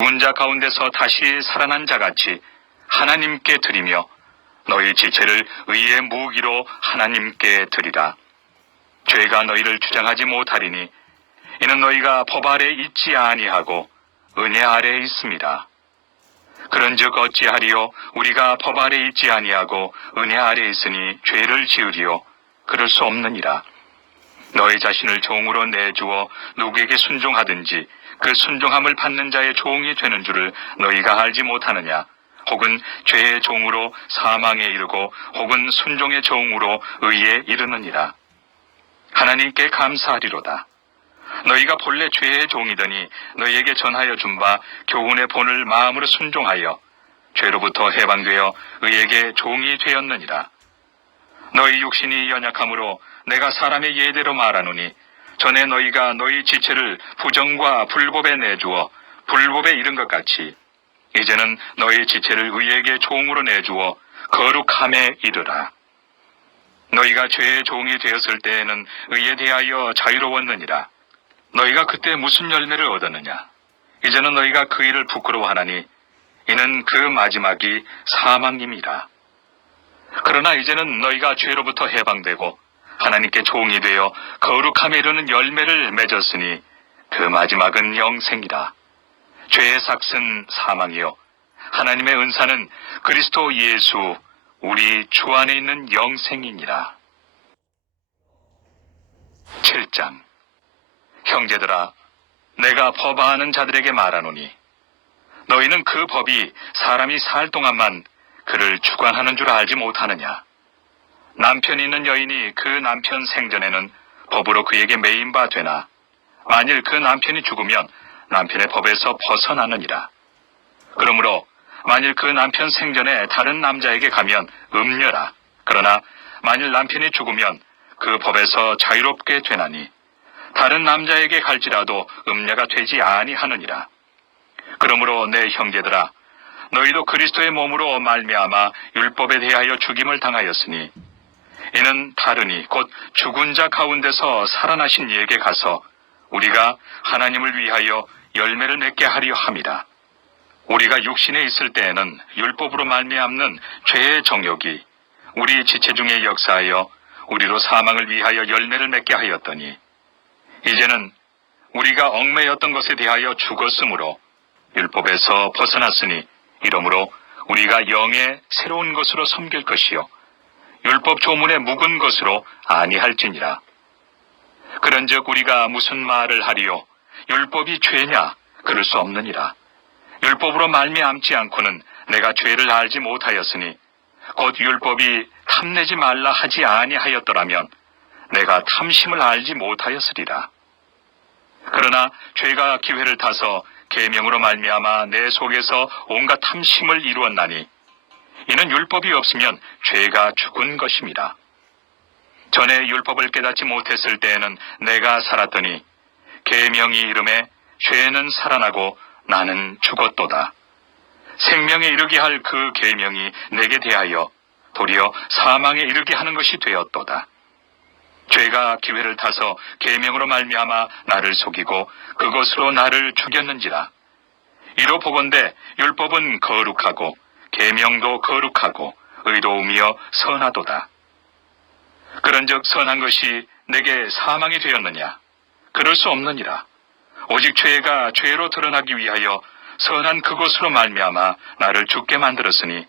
죽은 자 가운데서 다시 살아난 자같이 하나님께 드리며 너희 지체를 의의 무기로 하나님께 드리라. 죄가 너희를 주장하지 못하리니 이는 너희가 법 아래 있지 아니하고 은혜 아래에 있습니다. 그런즉 어찌하리요? 우리가 법 아래 있지 아니하고 은혜 아래에 있으니 죄를 지으리요? 그럴 수 없느니라. 너희 자신을 종으로 내주어 누구에게 순종하든지 그 순종함을 받는 자의 종이 되는 줄을 너희가 알지 못하느냐? 혹은 죄의 종으로 사망에 이르고 혹은 순종의 종으로 의에 이르느니라. 하나님께 감사하리로다. 너희가 본래 죄의 종이더니 너희에게 전하여 준 바 교훈의 본을 마음으로 순종하여 죄로부터 해방되어 의에게 종이 되었느니라. 너희 육신이 연약함으로 내가 사람의 예대로 말하노니 전에 너희가 너희 지체를 부정과 불법에 내주어 불법에 이른 것 같이 이제는 너희 지체를 의에게 종으로 내주어 거룩함에 이르라. 너희가 죄의 종이 되었을 때에는 의에 대하여 자유로웠느니라. 너희가 그때 무슨 열매를 얻었느냐? 이제는 너희가 그 일을 부끄러워하나니 이는 그 마지막이 사망임이라. 그러나 이제는 너희가 죄로부터 해방되고 하나님께 종이 되어 거룩함에 이르는 열매를 맺었으니 그 마지막은 영생이라. 죄의 삭은 사망이요 하나님의 은사는 그리스도 예수 우리 주 안에 있는 영생이니라. 7장. 형제들아, 내가 법아하는 자들에게 말하노니 너희는 그 법이 사람이 살 동안만 그를 주관하는 줄 알지 못하느냐? 남편이 있는 여인이 그 남편 생전에는 법으로 그에게 매인 바 되나 만일 그 남편이 죽으면 남편의 법에서 벗어나느니라. 그러므로 만일 그 남편 생전에 다른 남자에게 가면 음녀라. 그러나 만일 남편이 죽으면 그 법에서 자유롭게 되나니 다른 남자에게 갈지라도 음녀가 되지 아니하느니라. 그러므로 내 형제들아, 너희도 그리스도의 몸으로 말미암아 율법에 대하여 죽임을 당하였으니 이는 다르니 곧 죽은 자 가운데서 살아나신 이에게 가서 우리가 하나님을 위하여 열매를 맺게 하려 함이라. 우리가 육신에 있을 때에는 율법으로 말미암는 죄의 정욕이 우리 지체 중에 역사하여 우리로 사망을 위하여 열매를 맺게 하였더니 이제는 우리가 얽매였던 것에 대하여 죽었으므로 율법에서 벗어났으니 이러므로 우리가 영의 새로운 것으로 섬길 것이요 율법 조문에 묵은 것으로 아니할지니라. 그런즉 우리가 무슨 말을 하리요? 율법이 죄냐? 그럴 수 없느니라. 율법으로 말미암지 않고는 내가 죄를 알지 못하였으니 곧 율법이 탐내지 말라 하지 아니하였더라면 내가 탐심을 알지 못하였으리라. 그러나 죄가 기회를 타서 계명으로 말미암아 내 속에서 온갖 탐심을 이루었나니 이는 율법이 없으면 죄가 죽은 것임이라. 전에 율법을 깨닫지 못했을 때에는 내가 살았더니 계명이 이름에 죄는 살아나고 나는 죽었도다. 생명에 이르게 할 그 계명이 내게 대하여 도리어 사망에 이르게 하는 것이 되었도다. 죄가 기회를 타서 계명으로 말미암아 나를 속이고 그것으로 나를 죽였는지라. 이로 보건대 율법은 거룩하고 계명도 거룩하고 의로우며 선하도다. 그런즉 선한 것이 내게 사망이 되었느냐? 그럴 수 없느니라. 오직 죄가 죄로 드러나기 위하여 선한 그것으로 말미암아 나를 죽게 만들었으니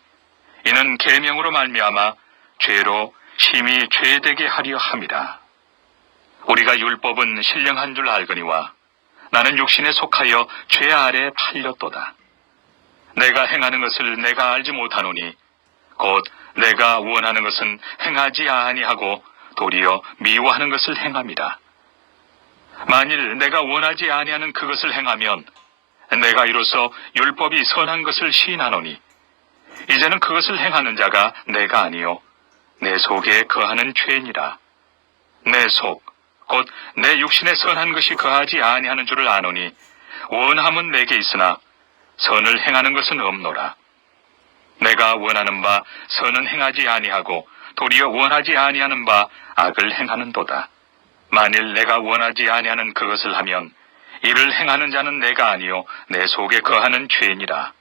이는 계명으로 말미암아 죄로 심히 죄되게 하려 함이라. 우리가 율법은 신령한 줄 알거니와 나는 육신에 속하여 죄 아래에 팔렸도다. 내가 행하는 것을 내가 알지 못하노니 곧 내가 원하는 것은 행하지 아니하고 도리어 미워하는 것을 행함이라. 만일 내가 원하지 아니하는 그것을 행하면 내가 이로써 율법이 선한 것을 시인하노니 이제는 그것을 행하는 자가 내가 아니요 내 속에 거하는 죄니라. 내 속, 곧 내 육신에 선한 것이 거하지 아니하는 줄을 아노니 원함은 내게 있으나 선을 행하는 것은 없노라. 내가 원하는 바 선은 행하지 아니하고 도리어 원하지 아니하는 바 악을 행하는도다. 만일 내가 원하지 아니하는 그것을 하면 이를 행하는 자는 내가 아니요 내 속에 거하는 죄니라.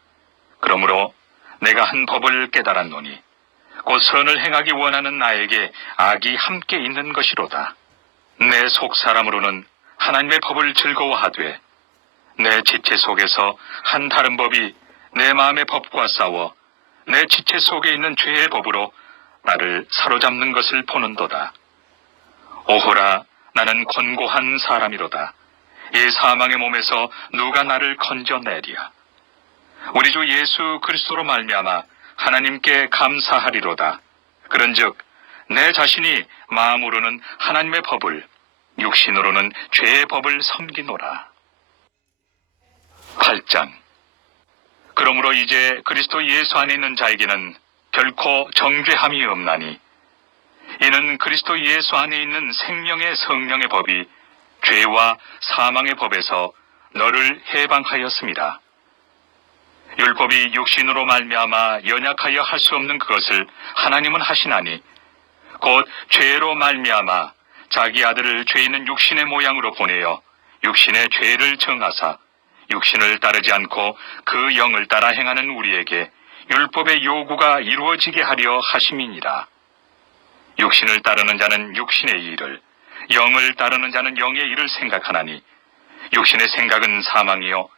그러므로 내가 한 법을 깨달았노니 곧 선을 행하기 원하는 나에게 악이 함께 있는 것이로다. 내 속 사람으로는 하나님의 법을 즐거워하되 내 지체 속에서 한 다른 법이 내 마음의 법과 싸워 내 지체 속에 있는 죄의 법으로 나를 사로잡는 것을 보는도다. 오호라, 나는 곤고한 사람이로다. 이 사망의 몸에서 누가 나를 건져내리야. 우리 주 예수 그리스도로 말미암아 하나님께 감사하리로다. 그런즉 내 자신이 마음으로는 하나님의 법을, 육신으로는 죄의 법을 섬기노라. 8장. 그러므로 이제 그리스도 예수 안에 있는 자에게는 결코 정죄함이 없나니, 이는 그리스도 예수 안에 있는 생명의 성령의 법이 죄와 사망의 법에서 너를 해방하였습니다. 율법이 육신으로 말미암아 연약하여 할 수 없는 그것을 하나님은 하시나니, 곧 죄로 말미암아 자기 아들을 죄 있는 육신의 모양으로 보내어 육신의 죄를 정하사 육신을 따르지 않고 그 영을 따라 행하는 우리에게 율법의 요구가 이루어지게 하려 하심이니라. 육신을 따르는 자는 육신의 일을, 영을 따르는 자는 영의 일을 생각하나니, 육신의 생각은 사망이요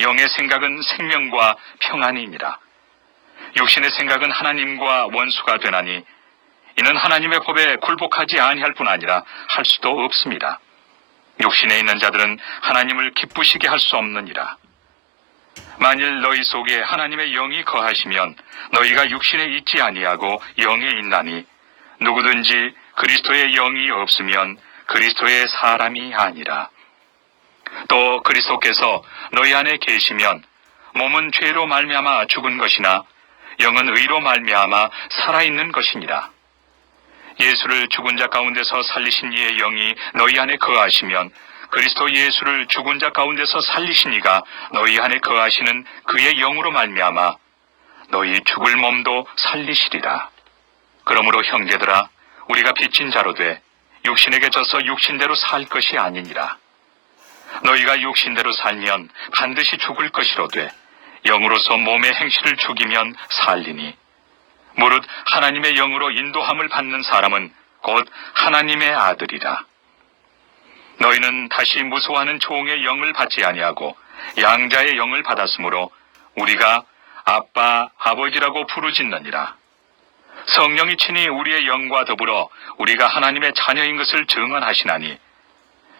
영의 생각은 생명과 평안이니라. 육신의 생각은 하나님과 원수가 되나니, 이는 하나님의 법에 굴복하지 아니할 뿐 아니라 할 수도 없습니다. 육신에 있는 자들은 하나님을 기쁘시게 할 수 없느니라. 만일 너희 속에 하나님의 영이 거하시면 너희가 육신에 있지 아니하고 영에 있나니, 누구든지 그리스도의 영이 없으면 그리스도의 사람이 아니라. 또 그리스도께서 너희 안에 계시면 몸은 죄로 말미암아 죽은 것이나 영은 의로 말미암아 살아있는 것이니라. 예수를 죽은 자 가운데서 살리신 이의 영이 너희 안에 거하시면 그리스도 예수를 죽은 자 가운데서 살리신 이가 너희 안에 거하시는 그의 영으로 말미암아 너희 죽을 몸도 살리시리라. 그러므로 형제들아, 우리가 빚진 자로 돼 육신에게 져서 육신대로 살 것이 아니니라. 너희가 육신대로 살면 반드시 죽을 것이로되 영으로서 몸의 행실을 죽이면 살리니, 무릇 하나님의 영으로 인도함을 받는 사람은 곧 하나님의 아들이라. 너희는 다시 무소하는 종의 영을 받지 아니하고 양자의 영을 받았으므로 우리가 아빠, 아버지라고 부르짖느니라. 성령이 친히 우리의 영과 더불어 우리가 하나님의 자녀인 것을 증언하시나니,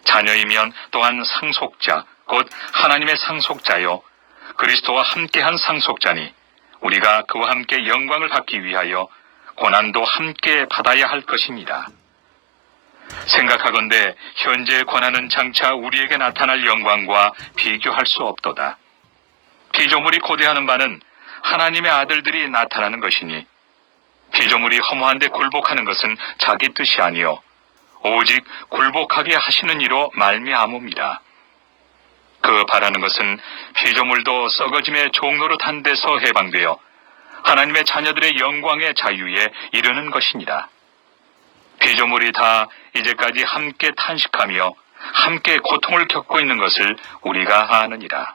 자녀이면 또한 상속자, 곧 하나님의 상속자요 그리스도와 함께한 상속자니, 우리가 그와 함께 영광을 받기 위하여 고난도 함께 받아야 할 것이니라. 생각하건대 현재의 고난은 장차 우리에게 나타날 영광과 비교할 수 없도다. 피조물이 고대하는 바는 하나님의 아들들이 나타나는 것이니, 피조물이 허무한데 굴복하는 것은 자기 뜻이 아니요 오직 굴복하게 하시는 이로 말미암음이라. 그 바라는 것은 피조물도 썩어짐의 종노릇 한 데서 해방되어 하나님의 자녀들의 영광의 자유에 이르는 것이니라. 피조물이 다 이제까지 함께 탄식하며 함께 고통을 겪고 있는 것을 우리가 아느니라.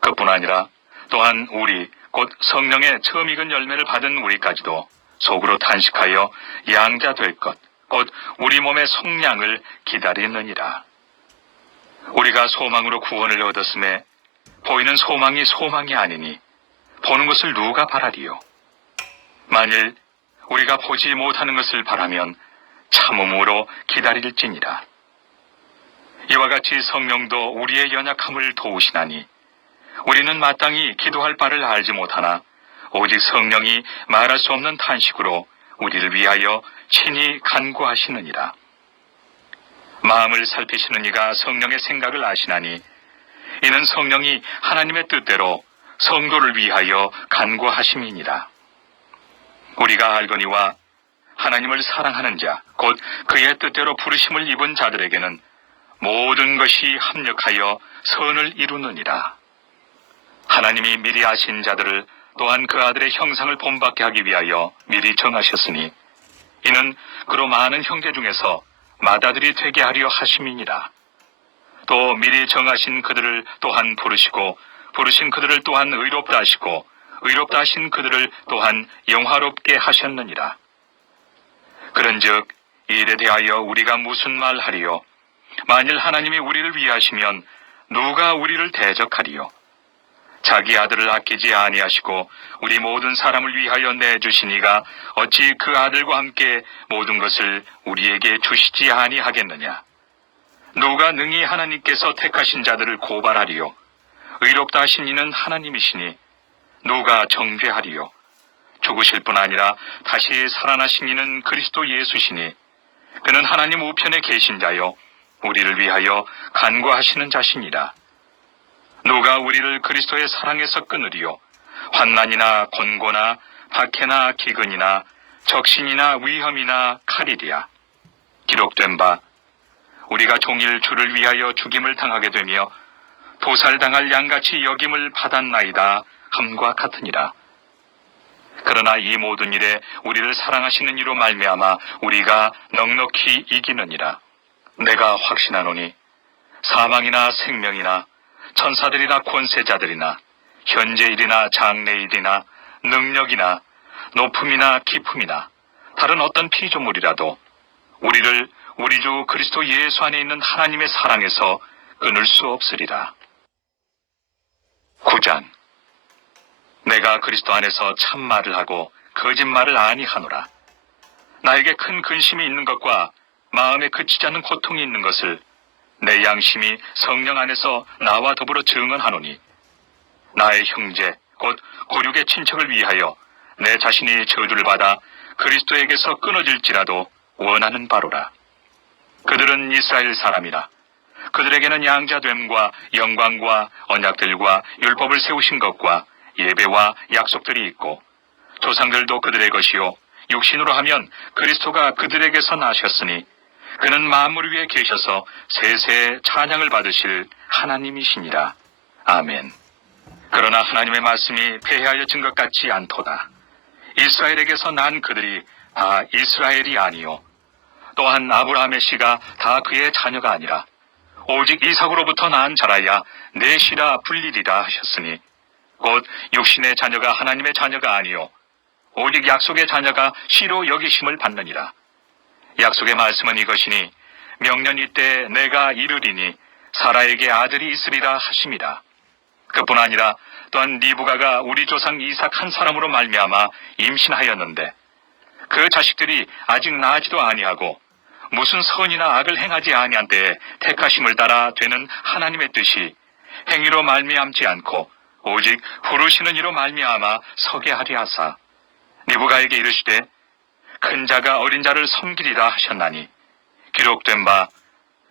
그뿐 아니라 또한 우리 곧 성령의 처음 익은 열매를 받은 우리까지도 속으로 탄식하여 양자 될 것, 곧 우리 몸의 속량을 기다리느니라. 우리가 소망으로 구원을 얻었음에 보이는 소망이 소망이 아니니 보는 것을 누가 바라리요? 만일 우리가 보지 못하는 것을 바라면 참음으로 기다릴지니라. 이와 같이 성령도 우리의 연약함을 도우시나니, 우리는 마땅히 기도할 바를 알지 못하나 오직 성령이 말할 수 없는 탄식으로 우리를 위하여 친히 간구하시느니라. 마음을 살피시는 이가 성령의 생각을 아시나니, 이는 성령이 하나님의 뜻대로 성도를 위하여 간구하심이니라. 우리가 알거니와 하나님을 사랑하는 자, 곧 그의 뜻대로 부르심을 입은 자들에게는 모든 것이 합력하여 선을 이루느니라. 하나님이 미리 아신 자들을 또한 그 아들의 형상을 본받게 하기 위하여 미리 정하셨으니, 이는 그로 많은 형제 중에서 맏아들이 되게 하려 하심이니라. 또 미리 정하신 그들을 또한 부르시고 부르신 그들을 또한 의롭다 하시고 의롭다 하신 그들을 또한 영화롭게 하셨느니라. 그런즉 이 일에 대하여 우리가 무슨 말하리요? 만일 하나님이 우리를 위하시면 누가 우리를 대적하리요? 자기 아들을 아끼지 아니하시고 우리 모든 사람을 위하여 내주시니가 어찌 그 아들과 함께 모든 것을 우리에게 주시지 아니하겠느냐? 누가 능히 하나님께서 택하신 자들을 고발하리요? 의롭다 하신 이는 하나님이시니 누가 정죄하리요? 죽으실 뿐 아니라 다시 살아나신 이는 그리스도 예수시니 그는 하나님 우편에 계신 자요 우리를 위하여 간구하시는 자시니라. 누가 우리를 그리스도의 사랑에서 끊으리요? 환난이나 곤고나 박해나 기근이나 적신이나 위험이나 칼이리야. 기록된 바 우리가 종일 주를 위하여 죽임을 당하게 되며 도살당할 양같이 여김을 받았나이다 함과 같으니라. 그러나 이 모든 일에 우리를 사랑하시는 이로 말미암아 우리가 넉넉히 이기느니라. 내가 확신하노니 사망이나 생명이나 천사들이나 권세자들이나 현재일이나 장래일이나 능력이나 높음이나 깊음이나 다른 어떤 피조물이라도 우리를 우리 주 그리스도 예수 안에 있는 하나님의 사랑에서 끊을 수 없으리라. 9장. 내가 그리스도 안에서 참말을 하고 거짓말을 아니하노라. 나에게 큰 근심이 있는 것과 마음에 그치지 않는 고통이 있는 것을 내 양심이 성령 안에서 나와 더불어 증언하노니 나의 형제 곧 고륙의 친척을 위하여 내 자신이 저주를 받아 그리스도에게서 끊어질지라도 원하는 바로라. 그들은 이스라엘 사람이라. 그들에게는 양자됨과 영광과 언약들과 율법을 세우신 것과 예배와 약속들이 있고 조상들도 그들의 것이요 육신으로 하면 그리스도가 그들에게서 나셨으니 그는 만물 위에 계셔서 세세의 찬양을 받으실 하나님이시니라. 아멘. 그러나 하나님의 말씀이 패하여진 것 같지 않도다. 이스라엘에게서 난 그들이 다 이스라엘이 아니요 또한 아브라함의 씨가 다 그의 자녀가 아니라 오직 이삭으로부터 난 자라야 내 씨라 불리리라 하셨으니 곧 육신의 자녀가 하나님의 자녀가 아니요 오직 약속의 자녀가 씨로 여기심을 받느니라. 약속의 말씀은 이것이니 명년이 때 내가 이르리니 사라에게 아들이 있으리라 하심이라. 그뿐 아니라 또한 리브가가 우리 조상 이삭 한 사람으로 말미암아 임신하였는데 그 자식들이 아직 나지도 아니하고 무슨 선이나 악을 행하지 아니한 때에 택하심을 따라 되는 하나님의 뜻이 행위로 말미암지 않고 오직 부르시는 이로 말미암아 서게 하리 하사 리브가에게 이르시되 큰 자가 어린 자를 섬기리라 하셨나니 기록된 바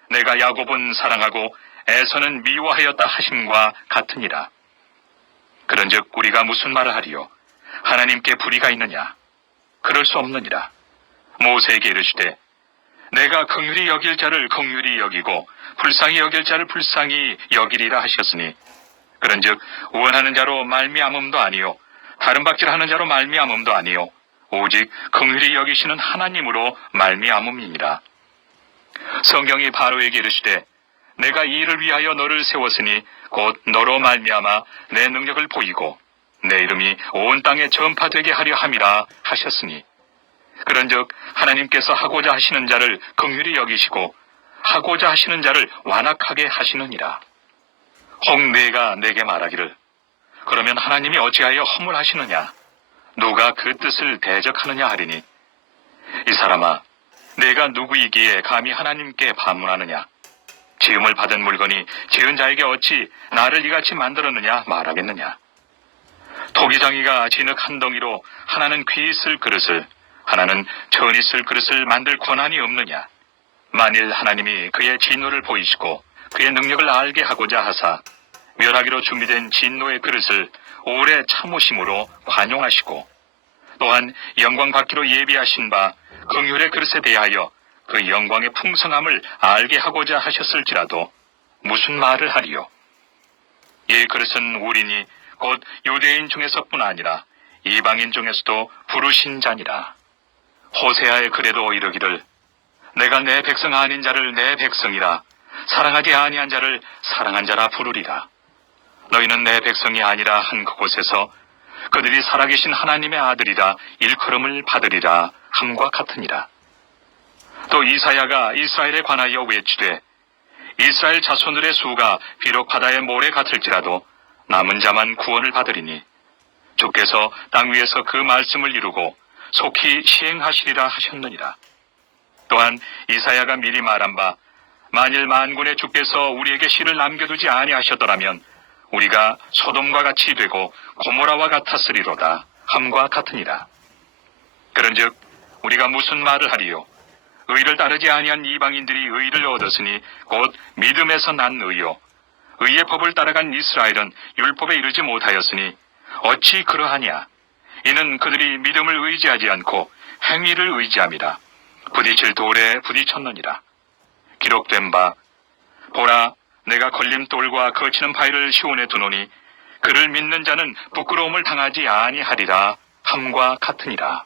내가 야곱은 사랑하고 에서는 미워하였다 하심과 같으니라. 그런즉 우리가 무슨 말을 하리요? 하나님께 불의가 있느냐? 그럴 수 없느니라. 모세에게 이르시되 내가 긍휼히 여길 자를 긍휼히 여기고 불쌍히 여길 자를 불쌍히 여기리라 하셨으니 그런즉 원하는 자로 말미암음도 아니요 다른 박질하는 자로 말미암음도 아니요 오직 긍휼히 여기시는 하나님으로 말미암음이니라. 성경이 바로에게 이르시되 내가 이 일을 위하여 너를 세웠으니 곧 너로 말미암아 내 능력을 보이고 내 이름이 온 땅에 전파되게 하려 함이라 하셨으니 그런즉 하나님께서 하고자 하시는 자를 긍휼히 여기시고 하고자 하시는 자를 완악하게 하시느니라. 혹 내가 내게 말하기를 그러면 하나님이 어찌하여 허물하시느냐? 누가 그 뜻을 대적하느냐 하리니 이 사람아 내가 누구이기에 감히 하나님께 반문하느냐? 지음을 받은 물건이 지은 자에게 어찌 나를 이같이 만들었느냐 말하겠느냐? 토기장이가 진흙 한 덩이로 하나는 귀 있을 그릇을 하나는 천 있을 그릇을 만들 권한이 없느냐? 만일 하나님이 그의 진노를 보이시고 그의 능력을 알게 하고자 하사 멸하기로 준비된 진노의 그릇을 오래 참으심으로 관용하시고 또한 영광 받기로 예비하신 바 긍휼의 그릇에 대하여 그 영광의 풍성함을 알게 하고자 하셨을지라도 무슨 말을 하리요? 이 그릇은 우리니 곧 유대인 중에서뿐 아니라 이방인 중에서도 부르신 자니라. 호세아의 글에도 이르기를 내가 내 백성 아닌 자를 내 백성이라 사랑하지 아니한 자를 사랑한 자라 부르리라. 너희는 내 백성이 아니라 한 그곳에서 그들이 살아계신 하나님의 아들이라 일컬음을 받으리라 함과 같으니라. 또 이사야가 이스라엘에 관하여 외치되 이스라엘 자손들의 수가 비록 바다의 모래 같을지라도 남은 자만 구원을 받으리니 주께서 땅 위에서 그 말씀을 이루고 속히 시행하시리라 하셨느니라. 또한 이사야가 미리 말한 바 만일 만군의 주께서 우리에게 씨를 남겨두지 아니하셨더라면 우리가 소돔과 같이 되고 고모라와 같았으리로다 함과 같으니라. 그런즉 우리가 무슨 말을 하리요? 의를 따르지 아니한 이방인들이 의를 얻었으니 곧 믿음에서 난 의요. 의의 법을 따라간 이스라엘은 율법에 이르지 못하였으니 어찌 그러하냐? 이는 그들이 믿음을 의지하지 않고 행위를 의지함이라. 부딪힐 돌에 부딪혔느니라. 기록된 바 보라, 내가 걸림돌과 거치는 바위를 시온에 두노니 그를 믿는 자는 부끄러움을 당하지 아니하리라 함과 같으니라.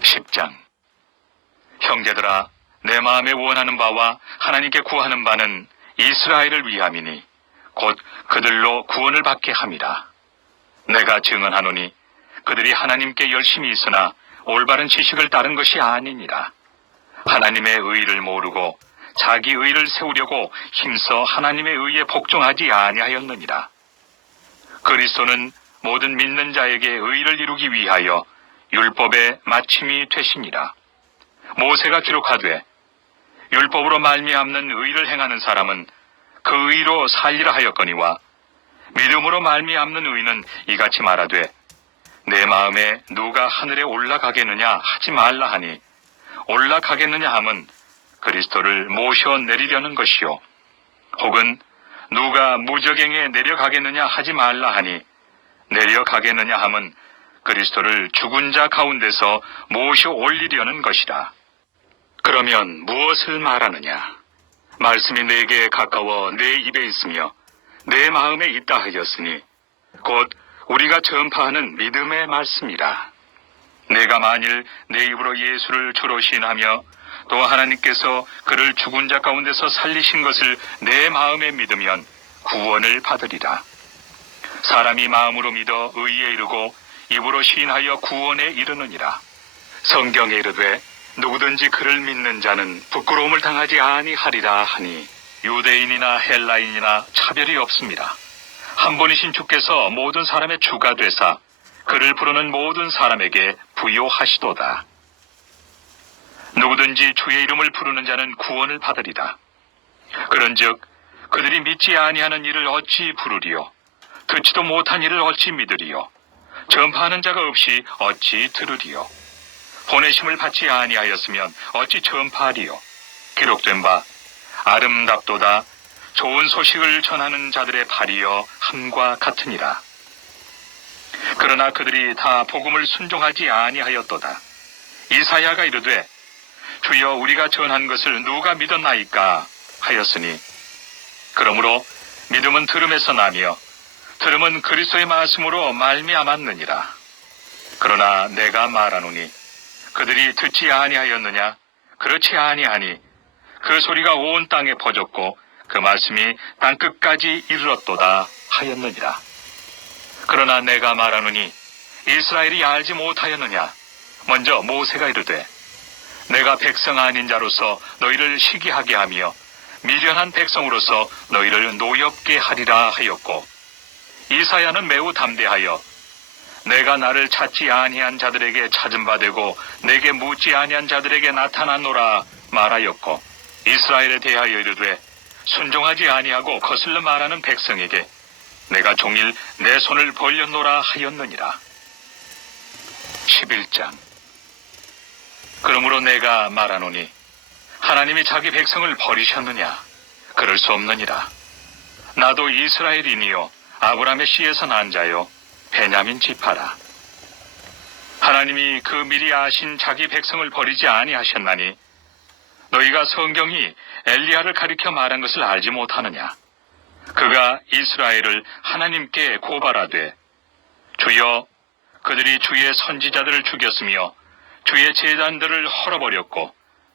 10장. 형제들아, 내 마음에 원하는 바와 하나님께 구하는 바는 이스라엘을 위함이니 곧 그들로 구원을 받게 함이라. 내가 증언하노니 그들이 하나님께 열심히 있으나 올바른 지식을 따른 것이 아니니라. 하나님의 의를 모르고 자기 의를 세우려고 힘써 하나님의 의에 복종하지 아니하였느니라. 그리스도는 모든 믿는 자에게 의를 이루기 위하여 율법의 마침이 되시니라. 모세가 기록하되 율법으로 말미암는 의를 행하는 사람은 그 의로 살리라 하였거니와 믿음으로 말미암는 의는 이같이 말하되 내 마음에 누가 하늘에 올라가겠느냐 하지 말라 하니 올라가겠느냐 함은 그리스도를 모셔 내리려는 것이요 혹은 누가 무저갱에 내려가겠느냐 하지 말라 하니 내려가겠느냐 함은 그리스도를 죽은 자 가운데서 모셔 올리려는 것이라. 그러면 무엇을 말하느냐? 말씀이 내게 가까워 내 입에 있으며 내 마음에 있다 하였으니 곧 우리가 전파하는 믿음의 말씀이라. 내가 만일 내 입으로 예수를 주로 시인하며 또 하나님께서 그를 죽은 자 가운데서 살리신 것을 내 마음에 믿으면 구원을 받으리라. 사람이 마음으로 믿어 의에 이르고 입으로 시인하여 구원에 이르느니라. 성경에 이르되 누구든지 그를 믿는 자는 부끄러움을 당하지 아니하리라 하니 유대인이나 헬라인이나 차별이 없습니다. 한 분이신 주께서 모든 사람의 주가 되사 그를 부르는 모든 사람에게 부요하시도다. 누구든지 주의 이름을 부르는 자는 구원을 받으리라. 그런즉 그들이 믿지 아니하는 일을 어찌 부르리요? 듣지도 못한 일을 어찌 믿으리요? 전파하는 자가 없이 어찌 들으리요? 보내심을 받지 아니하였으면 어찌 전파하리요? 기록된 바 아름답도다 좋은 소식을 전하는 자들의 발이여 함과 같으니라. 그러나 그들이 다 복음을 순종하지 아니하였도다. 이사야가 이르되 주여 우리가 전한 것을 누가 믿었나이까 하였으니 그러므로 믿음은 들음에서 나며 들음은 그리스도의 말씀으로 말미암았느니라. 그러나 내가 말하노니 그들이 듣지 아니하였느냐? 그렇지 아니하니 그 소리가 온 땅에 퍼졌고 그 말씀이 땅끝까지 이르렀도다 하였느니라. 그러나 내가 말하노니 이스라엘이 알지 못하였느냐? 먼저 모세가 이르되 내가 백성 아닌 자로서 너희를 시기하게 하며 미련한 백성으로서 너희를 노엽게 하리라 하였고 이사야는 매우 담대하여 내가 나를 찾지 아니한 자들에게 찾은 바 되고 내게 묻지 아니한 자들에게 나타났노라 말하였고 이스라엘에 대하여 이르되 순종하지 아니하고 거슬러 말하는 백성에게 내가 종일 내 손을 벌렸노라 하였느니라. 11장. 그러므로 내가 말하노니 하나님이 자기 백성을 버리셨느냐? 그럴 수 없느니라. 나도 이스라엘이니요 아브라함의 씨에서 난 자요 베냐민 지파라. 하나님이 그 미리 아신 자기 백성을 버리지 아니하셨나니 너희가 성경이 엘리야를 가리켜 말한 것을 알지 못하느냐? 그가 이스라엘을 하나님께 고발하되 주여 그들이 주의 선지자들을 죽였으며 주의 제단들을 헐어버렸고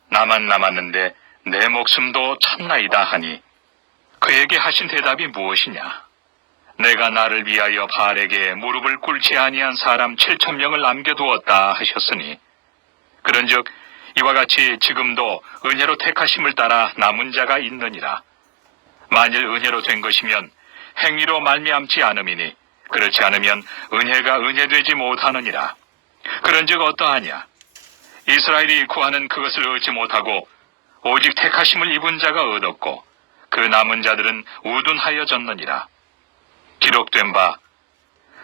나만 남았는데 내 목숨도 찾나이다 하니 그에게 하신 대답이 무엇이냐? 내가 나를 위하여 바알에게 무릎을 꿇지 아니한 사람 7,000명을 남겨두었다 하셨으니 그런즉 이와 같이 지금도 은혜로 택하심을 따라 남은 자가 있느니라. 만일 은혜로 된 것이면 행위로 말미암지 않음이니 그렇지 않으면 은혜가 은혜되지 못하느니라. 그런즉 어떠하냐? 이스라엘이 구하는 그것을 얻지 못하고 오직 택하심을 입은 자가 얻었고 그 남은 자들은 우둔하여졌느니라. 기록된 바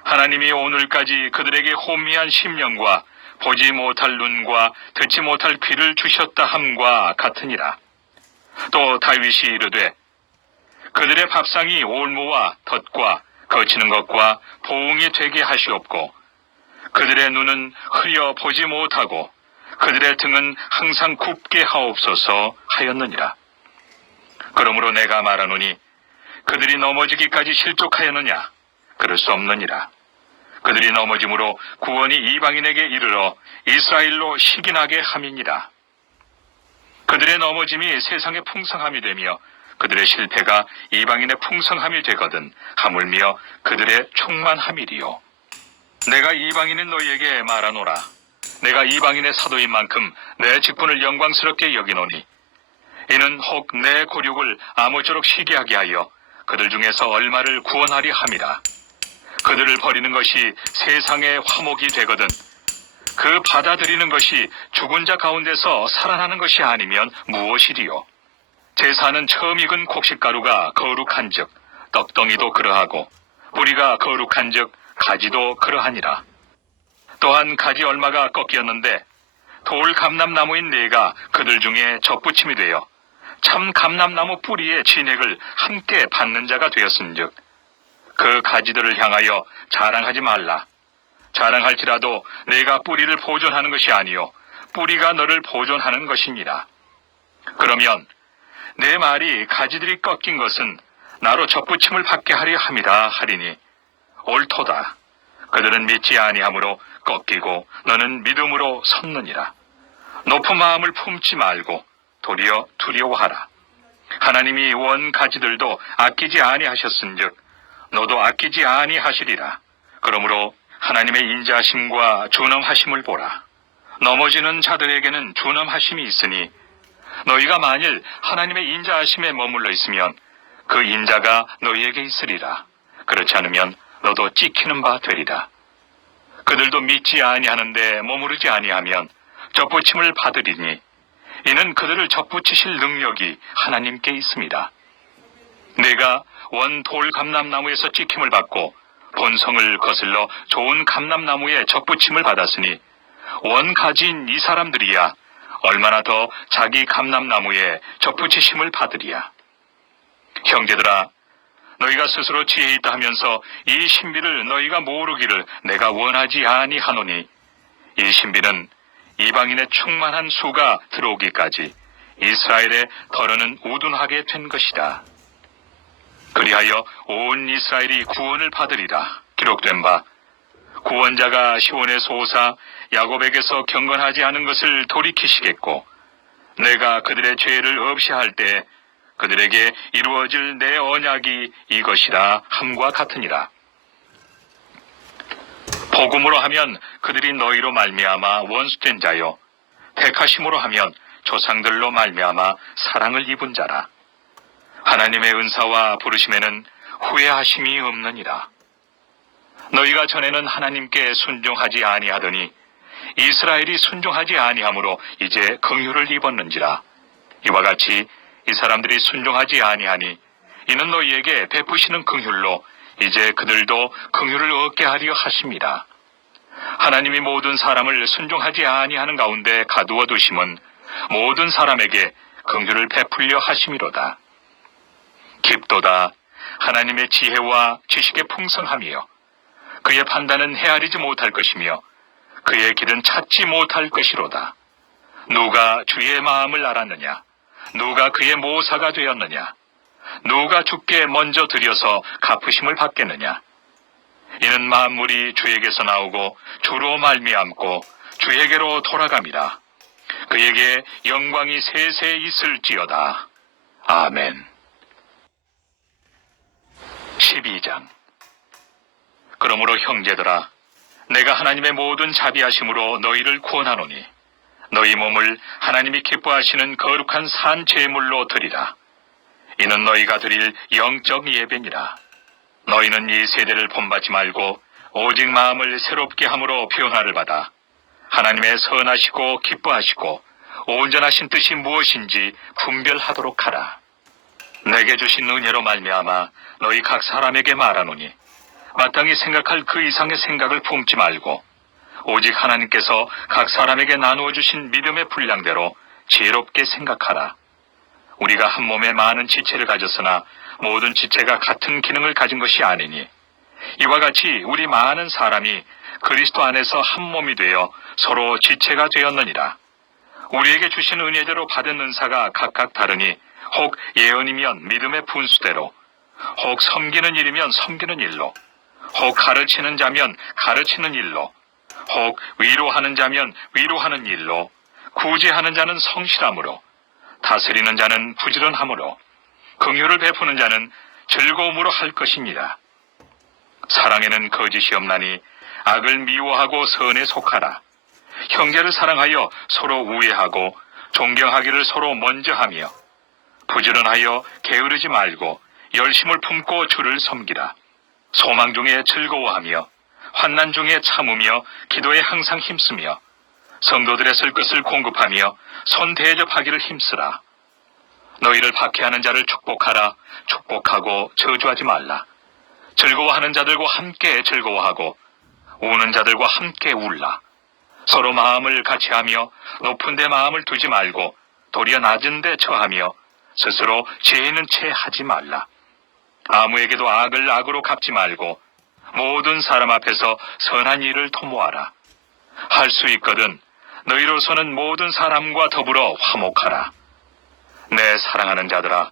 하나님이 오늘까지 그들에게 혼미한 심령과 보지 못할 눈과 듣지 못할 귀를 주셨다 함과 같으니라. 또 다윗이 이르되 그들의 밥상이 올무와 덫과 거치는 것과 보응이 되게 하시옵고 그들의 눈은 흐려 보지 못하고 그들의 등은 항상 굽게 하옵소서 하였느니라. 그러므로 내가 말하노니 그들이 넘어지기까지 실족하였느냐? 그럴 수 없느니라. 그들이 넘어짐으로 구원이 이방인에게 이르러 이스라엘로 식인하게 함이니라. 그들의 넘어짐이 세상의 풍성함이 되며 그들의 실패가 이방인의 풍성함이 되거든 하물며 그들의 충만함이리요. 내가 이방인인 너희에게 말하노라. 내가 이방인의 사도인 만큼 내 직분을 영광스럽게 여기노니 이는 혹 내 고륙을 아무쪼록 시기하게 하여 그들 중에서 얼마를 구원하리 함이라. 그들을 버리는 것이 세상의 화목이 되거든 그 받아들이는 것이 죽은 자 가운데서 살아나는 것이 아니면 무엇이리요. 제사는 처음 익은 곡식가루가 거룩한즉 떡덩이도 그러하고 뿌리가 거룩한즉 가지도 그러하니라. 또한 가지 얼마가 꺾였는데 돌 감람나무인 네가 그들 중에 접붙임이 되어 참 감람나무 뿌리의 진액을 함께 받는 자가 되었은즉 그 가지들을 향하여 자랑하지 말라. 자랑할지라도 내가 뿌리를 보존하는 것이 아니요 뿌리가 너를 보존하는 것이니라. 그러면 내 말이 가지들이 꺾인 것은 나로 접붙임을 받게 하려 함이다 하리니 옳도다. 그들은 믿지 아니하므로 꺾이고 너는 믿음으로 섰느니라. 높은 마음을 품지 말고 도리어 두려워하라. 하나님이 원 가지들도 아끼지 아니하셨은즉 너도 아끼지 아니하시리라. 그러므로 하나님의 인자하심과 준엄하심을 보라. 넘어지는 자들에게는 준엄하심이 있으니 너희가 만일 하나님의 인자하심에 머물러 있으면 그 인자가 너희에게 있으리라. 그렇지 않으면 너도 찍히는 바 되리라. 그들도 믿지 아니하는데 머무르지 아니하면 접붙임을 받으리니 이는 그들을 접붙이실 능력이 하나님께 있습니다. 내가 원 돌 감람나무에서 찍힘을 받고 본성을 거슬러 좋은 감람나무에 접붙임을 받았으니 원 가지인 이 사람들이야 얼마나 더 자기 감람나무에 접붙이심을 받으리야. 형제들아, 너희가 스스로 지혜 있다 하면서 이 신비를 너희가 모르기를 내가 원하지 아니하노니 이 신비는 이방인의 충만한 수가 들어오기까지 이스라엘의 더러는 우둔하게 된 것이다. 그리하여 온 이스라엘이 구원을 받으리라. 기록된 바 구원자가 시온에서 오사 야곱에게서 경건하지 않은 것을 돌이키시겠고 내가 그들의 죄를 없이 할 때 그들에게 이루어질 내 언약이 이것이라 함과 같으니라. 복음으로 하면 그들이 너희로 말미암아 원수된 자요 택하심으로 하면 조상들로 말미암아 사랑을 입은 자라. 하나님의 은사와 부르심에는 후회하심이 없느니라. 너희가 전에는 하나님께 순종하지 아니하더니 이스라엘이 순종하지 아니하므로 이제 긍휼을 입었는지라. 이와 같이 이 사람들이 순종하지 아니하니 이는 너희에게 베푸시는 긍휼로 이제 그들도 긍휼을 얻게 하려 하심이라. 하나님이 모든 사람을 순종하지 아니하는 가운데 가두어 두심은 모든 사람에게 긍휼을 베풀려 하심이로다. 깊도다. 하나님의 지혜와 지식의 풍성함이요 그의 판단은 헤아리지 못할 것이며 그의 길은 찾지 못할 것이로다. 누가 주의 마음을 알았느냐? 누가 그의 모사가 되었느냐? 누가 주께 먼저 드려서 갚으심을 받겠느냐? 이는 만물이 주에게서 나오고 주로 말미암고 주에게로 돌아감이라. 그에게 영광이 세세 있을지어다. 아멘. 12장. 그러므로 형제들아, 내가 하나님의 모든 자비하심으로 너희를 구원하노니 너희 몸을 하나님이 기뻐하시는 거룩한 산 제물로 드리라. 이는 너희가 드릴 영적 예배니라. 너희는 이 세대를 본받지 말고 오직 마음을 새롭게 함으로 변화를 받아 하나님의 선하시고 기뻐하시고 온전하신 뜻이 무엇인지 분별하도록 하라. 내게 주신 은혜로 말미암아 너희 각 사람에게 말하노니 마땅히 생각할 그 이상의 생각을 품지 말고 오직 하나님께서 각 사람에게 나누어 주신 믿음의 분량대로 지혜롭게 생각하라. 우리가 한 몸에 많은 지체를 가졌으나 모든 지체가 같은 기능을 가진 것이 아니니 이와 같이 우리 많은 사람이 그리스도 안에서 한 몸이 되어 서로 지체가 되었느니라. 우리에게 주신 은혜대로 받은 은사가 각각 다르니 혹 예언이면 믿음의 분수대로, 혹 섬기는 일이면 섬기는 일로, 혹 가르치는 자면 가르치는 일로, 혹 위로하는 자면 위로하는 일로, 구제하는 자는 성실함으로, 다스리는 자는 부지런함으로, 긍휼을 베푸는 자는 즐거움으로 할 것이니라. 사랑에는 거짓이 없나니 악을 미워하고 선에 속하라. 형제를 사랑하여 서로 우애하고 존경하기를 서로 먼저 하며 부지런하여 게으르지 말고 열심을 품고 주를 섬기라. 소망 중에 즐거워하며 환난 중에 참으며 기도에 항상 힘쓰며 성도들의 쓸 것을 공급하며 손 대접하기를 힘쓰라. 너희를 박해하는 자를 축복하라. 축복하고 저주하지 말라. 즐거워하는 자들과 함께 즐거워하고 우는 자들과 함께 울라. 서로 마음을 같이하며 높은 데 마음을 두지 말고 도리어 낮은 데 처하며 스스로 죄 있는 채 하지 말라. 아무에게도 악을 악으로 갚지 말고 모든 사람 앞에서 선한 일을 도모하라. 할 수 있거든 너희로서는 모든 사람과 더불어 화목하라. 내 사랑하는 자들아,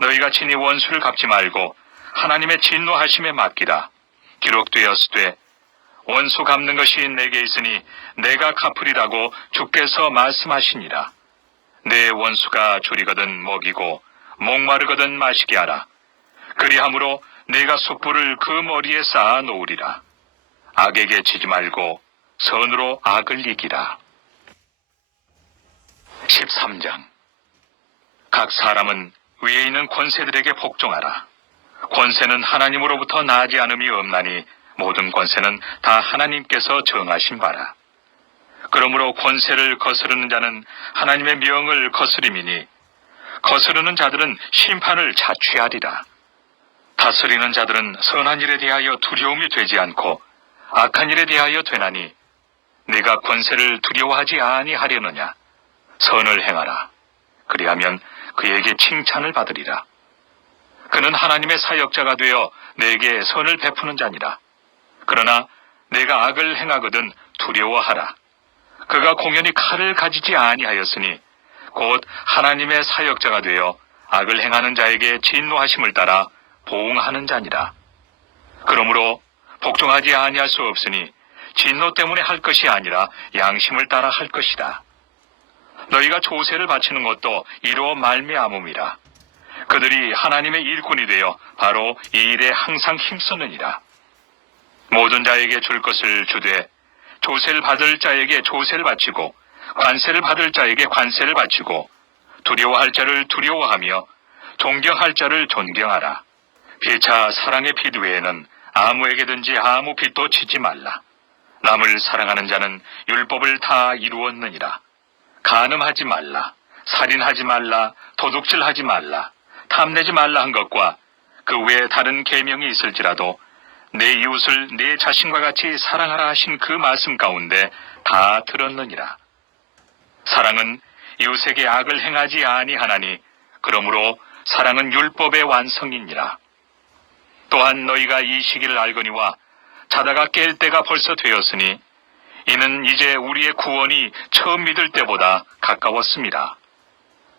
너희가 친히 원수를 갚지 말고 하나님의 진노하심에 맡기라. 기록되었으되 원수 갚는 것이 내게 있으니 내가 갚으리라고 주께서 말씀하시니라. 내 원수가 줄이거든 먹이고 목마르거든 마시게 하라. 그리함으로 내가 숯불을 그 머리에 쌓아 놓으리라. 악에게 지지 말고 선으로 악을 이기라. 13장. 각 사람은 위에 있는 권세들에게 복종하라. 권세는 하나님으로부터 나지 않음이 없나니 모든 권세는 다 하나님께서 정하신 바라. 그러므로 권세를 거스르는 자는 하나님의 명을 거스림이니 거스르는 자들은 심판을 자취하리라. 다스리는 자들은 선한 일에 대하여 두려움이 되지 않고 악한 일에 대하여 되나니 네가 권세를 두려워하지 아니하려느냐. 선을 행하라. 그리하면 그에게 칭찬을 받으리라. 그는 하나님의 사역자가 되어 내게 선을 베푸는 자니라. 그러나 내가 악을 행하거든 두려워하라. 그가 공연히 칼을 가지지 아니하였으니 곧 하나님의 사역자가 되어 악을 행하는 자에게 진노하심을 따라 보응하는 자니라. 그러므로 복종하지 아니할 수 없으니 진노 때문에 할 것이 아니라 양심을 따라 할 것이다. 너희가 조세를 바치는 것도 이로 말미암음이라. 그들이 하나님의 일꾼이 되어 바로 이 일에 항상 힘쓰느니라. 모든 자에게 줄 것을 주되 조세를 받을 자에게 조세를 바치고 관세를 받을 자에게 관세를 바치고 두려워할 자를 두려워하며 존경할 자를 존경하라. 피차 사랑의 빚 외에는 아무에게든지 아무 빚도 지지 말라. 남을 사랑하는 자는 율법을 다 이루었느니라. 간음하지 말라, 살인하지 말라, 도둑질하지 말라, 탐내지 말라 한 것과 그 외에 다른 계명이 있을지라도 내 이웃을 내 자신과 같이 사랑하라 하신 그 말씀 가운데 다 들었느니라. 사랑은 이웃에게 악을 행하지 아니하나니 그러므로 사랑은 율법의 완성이니라. 또한 너희가 이 시기를 알거니와 자다가 깰 때가 벌써 되었으니 이는 이제 우리의 구원이 처음 믿을 때보다 가까웠습니다.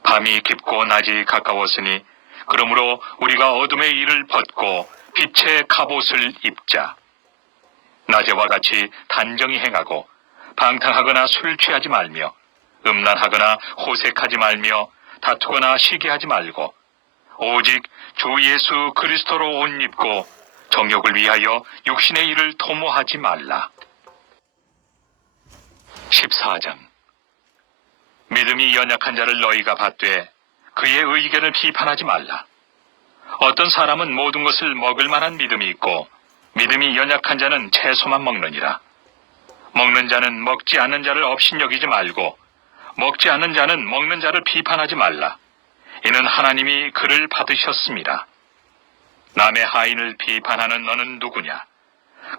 밤이 깊고 낮이 가까웠으니 그러므로 우리가 어둠의 일을 벗고 빛의 갑옷을 입자. 낮에와 같이 단정히 행하고 방탕하거나 술 취하지 말며 음란하거나 호색하지 말며 다투거나 시기하지 말고 오직 주 예수 그리스도로 옷 입고 정욕을 위하여 육신의 일을 도모하지 말라. 14장. 믿음이 연약한 자를 너희가 받되 그의 의견을 비판하지 말라. 어떤 사람은 모든 것을 먹을 만한 믿음이 있고 믿음이 연약한 자는 채소만 먹느니라. 먹는 자는 먹지 않는 자를 업신여기지 말고 먹지 않는 자는 먹는 자를 비판하지 말라. 이는 하나님이 그를 받으셨습니다. 남의 하인을 비판하는 너는 누구냐?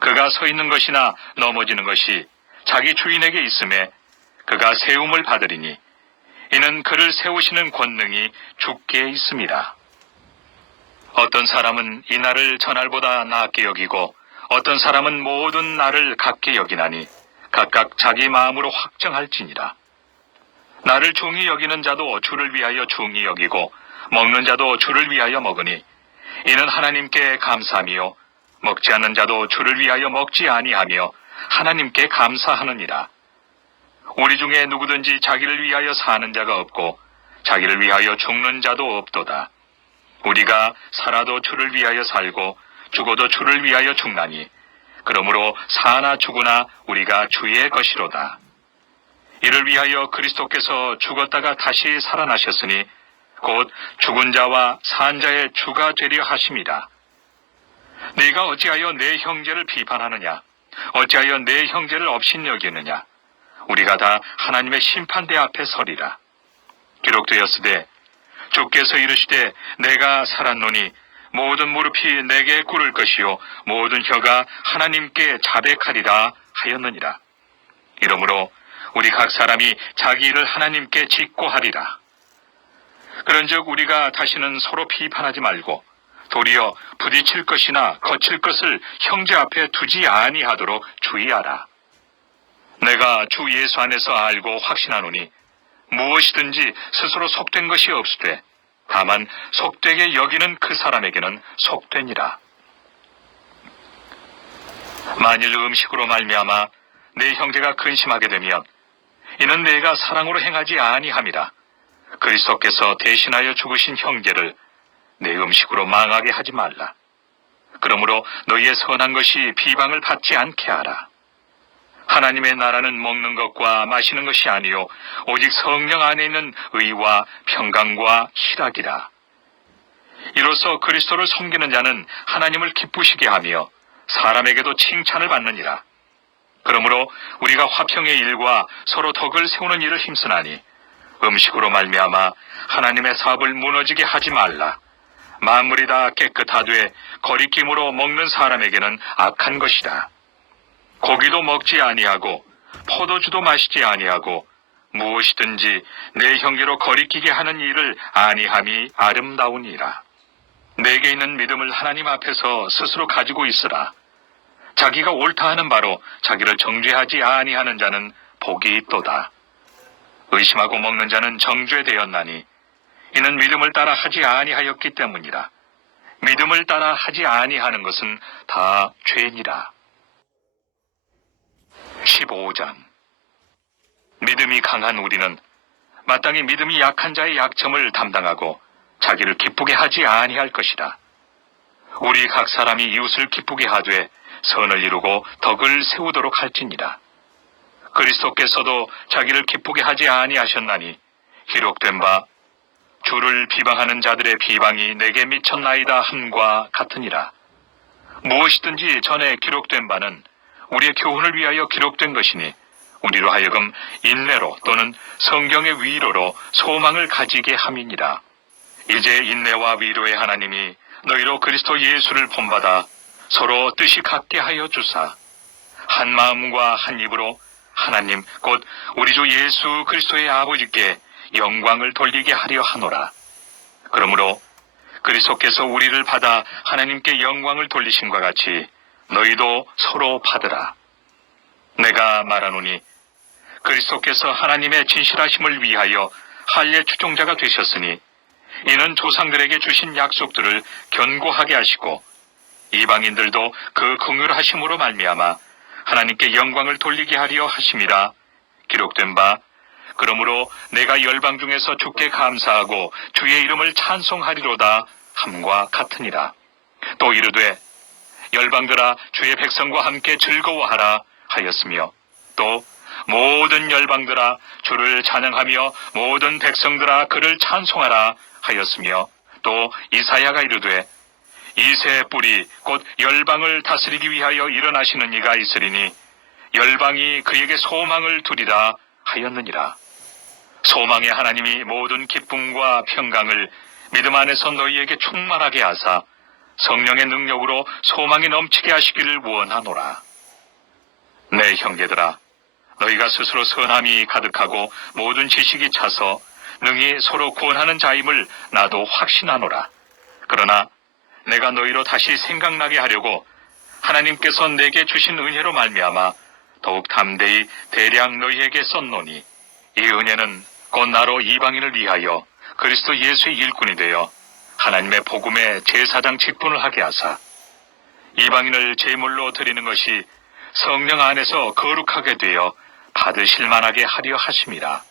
그가 서 있는 것이나 넘어지는 것이 자기 주인에게 있음에 그가 세움을 받으리니 이는 그를 세우시는 권능이 주께 있습니다. 어떤 사람은 이 날을 저날보다 낮게 여기고 어떤 사람은 모든 날을 같게 여기나니 각각 자기 마음으로 확정할지니라. 나를 중히 여기는 자도 주를 위하여 중히 여기고 먹는 자도 주를 위하여 먹으니 이는 하나님께 감사하며 먹지 않는 자도 주를 위하여 먹지 아니하며 하나님께 감사하느니라. 우리 중에 누구든지 자기를 위하여 사는 자가 없고 자기를 위하여 죽는 자도 없도다. 우리가 살아도 주를 위하여 살고 죽어도 주를 위하여 죽나니 그러므로 사나 죽으나 우리가 주의 것이로다. 이를 위하여 그리스도께서 죽었다가 다시 살아나셨으니 곧 죽은 자와 산 자의 주가 되려 하심이라. 네가 어찌하여 내 형제를 비판하느냐? 어찌하여 내 형제를 업신여기느냐? 우리가 다 하나님의 심판대 앞에 서리라. 기록되었으되 주께서 이르시되 내가 살았노니 모든 무릎이 내게 꿇을 것이요 모든 혀가 하나님께 자백하리라 하였느니라. 이러므로 우리 각 사람이 자기 일을 하나님께 짓고 하리라. 그런즉 우리가 다시는 서로 비판하지 말고 도리어 부딪힐 것이나 거칠 것을 형제 앞에 두지 아니하도록 주의하라. 내가 주 예수 안에서 알고 확신하노니 무엇이든지 스스로 속된 것이 없으되 다만 속되게 여기는 그 사람에게는 속되니라. 만일 음식으로 말미암아 내 형제가 근심하게 되면 이는 내가 사랑으로 행하지 아니함이라. 그리스도께서 대신하여 죽으신 형제를 내 음식으로 망하게 하지 말라. 그러므로 너희의 선한 것이 비방을 받지 않게 하라. 하나님의 나라는 먹는 것과 마시는 것이 아니요 오직 성령 안에 있는 의와 평강과 희락이라. 이로써 그리스도를 섬기는 자는 하나님을 기쁘시게 하며 사람에게도 칭찬을 받느니라. 그러므로 우리가 화평의 일과 서로 덕을 세우는 일을 힘쓰나니 음식으로 말미암아 하나님의 사업을 무너지게 하지 말라. 만물이 다 깨끗하되 거리낌으로 먹는 사람에게는 악한 것이다. 고기도 먹지 아니하고 포도주도 마시지 아니하고 무엇이든지 내 형제로 거리끼게 하는 일을 아니함이 아름다우니라. 내게 있는 믿음을 하나님 앞에서 스스로 가지고 있으라. 자기가 옳다 하는 바로 자기를 정죄하지 아니하는 자는 복이 있도다. 의심하고 먹는 자는 정죄되었나니 이는 믿음을 따라 하지 아니하였기 때문이라. 믿음을 따라 하지 아니하는 것은 다 죄니라. 15장. 믿음이 강한 우리는 마땅히 믿음이 약한 자의 약점을 담당하고 자기를 기쁘게 하지 아니할 것이라. 우리 각 사람이 이웃을 기쁘게 하되 선을 이루고 덕을 세우도록 할지니라. 그리스도께서도 자기를 기쁘게 하지 아니하셨나니 기록된 바 주를 비방하는 자들의 비방이 내게 미쳤나이다 함과 같으니라. 무엇이든지 전에 기록된 바는 우리의 교훈을 위하여 기록된 것이니 우리로 하여금 인내로 또는 성경의 위로로 소망을 가지게 함이니라. 이제 인내와 위로의 하나님이 너희로 그리스도 예수를 본받아 서로 뜻이 같게 하여 주사 한 마음과 한 입으로 하나님 곧 우리 주 예수 그리스도의 아버지께 영광을 돌리게 하려 하노라. 그러므로 그리스도께서 우리를 받아 하나님께 영광을 돌리심과 같이 너희도 서로 받으라. 내가 말하노니 그리스도께서 하나님의 진실하심을 위하여 할례 추종자가 되셨으니 이는 조상들에게 주신 약속들을 견고하게 하시고 이방인들도 그 긍휼하심으로 말미암아 하나님께 영광을 돌리게 하려 하심이라. 기록된 바 그러므로 내가 열방 중에서 주께 감사하고 주의 이름을 찬송하리로다 함과 같으니라. 또 이르되 열방들아 주의 백성과 함께 즐거워하라 하였으며 또 모든 열방들아 주를 찬양하며 모든 백성들아 그를 찬송하라 하였으며 또 이사야가 이르되 이새 뿔이 곧 열방을 다스리기 위하여 일어나시는 이가 있으리니 열방이 그에게 소망을 두리라 하였느니라. 소망의 하나님이 모든 기쁨과 평강을 믿음 안에서 너희에게 충만하게 하사 성령의 능력으로 소망이 넘치게 하시기를 원하노라. 내 형제들아, 너희가 스스로 선함이 가득하고 모든 지식이 차서 능히 서로 구원하는 자임을 나도 확신하노라. 그러나 내가 너희로 다시 생각나게 하려고 하나님께서 내게 주신 은혜로 말미암아 더욱 담대히 대량 너희에게 썼노니 이 은혜는 곧 나로 이방인을 위하여 그리스도 예수의 일꾼이 되어 하나님의 복음의 제사장 직분을 하게 하사 이방인을 제물로 드리는 것이 성령 안에서 거룩하게 되어 받으실 만하게 하려 하심이라.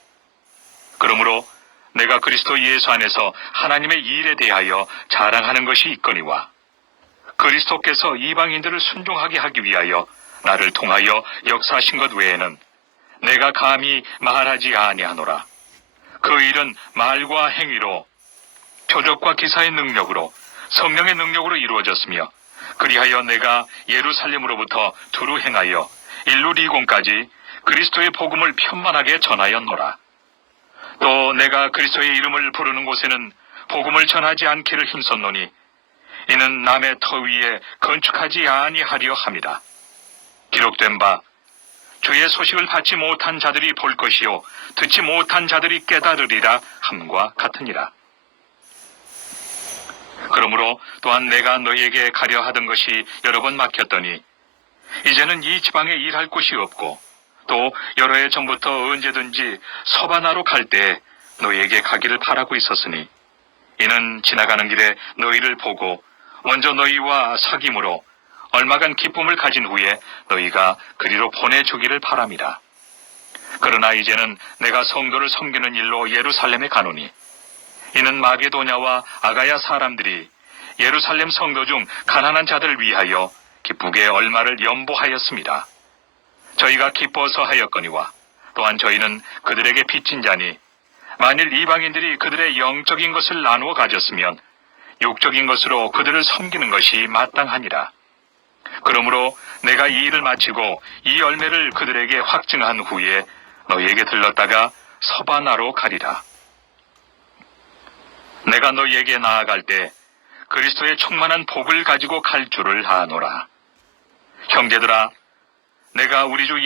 그러므로 내가 그리스도 예수 안에서 하나님의 일에 대하여 자랑하는 것이 있거니와 그리스도께서 이방인들을 순종하게 하기 위하여 나를 통하여 역사하신 것 외에는 내가 감히 말하지 아니하노라. 그 일은 말과 행위로 표적과 기사의 능력으로 성령의 능력으로 이루어졌으며 그리하여 내가 예루살렘으로부터 두루 행하여 일루리곤까지 그리스도의 복음을 편만하게 전하였노라. 또 내가 그리스도의 이름을 부르는 곳에는 복음을 전하지 않기를 힘썼노니 이는 남의 터 위에 건축하지 아니하려 함이라. 기록된 바 주의 소식을 받지 못한 자들이 볼 것이요 듣지 못한 자들이 깨달으리라 함과 같으니라. 그러므로 또한 내가 너희에게 가려 하던 것이 여러 번 막혔더니 이제는 이 지방에 일할 곳이 없고 또 여러 해 전부터 언제든지 서바나로 갈 때에 너희에게 가기를 바라고 있었으니 이는 지나가는 길에 너희를 보고 먼저 너희와 사귐으로 얼마간 기쁨을 가진 후에 너희가 그리로 보내주기를 바람이라. 그러나 이제는 내가 성도를 섬기는 일로 예루살렘에 가노니 이는 마게도냐와 아가야 사람들이 예루살렘 성도 중 가난한 자들을 위하여 기쁘게 얼마를 연보하였습니다. 저희가 기뻐서 하였거니와 또한 저희는 그들에게 빚진 자니 만일 이방인들이 그들의 영적인 것을 나누어 가졌으면 육적인 것으로 그들을 섬기는 것이 마땅하니라. 그러므로 내가 이 일을 마치고 이 열매를 그들에게 확증한 후에 너희에게 들렀다가 서바나로 가리라. 내가 너희에게 나아갈 때 그리스도의 충만한 복을 가지고 갈 줄을 아노라. 형제들아, 내가 우리 주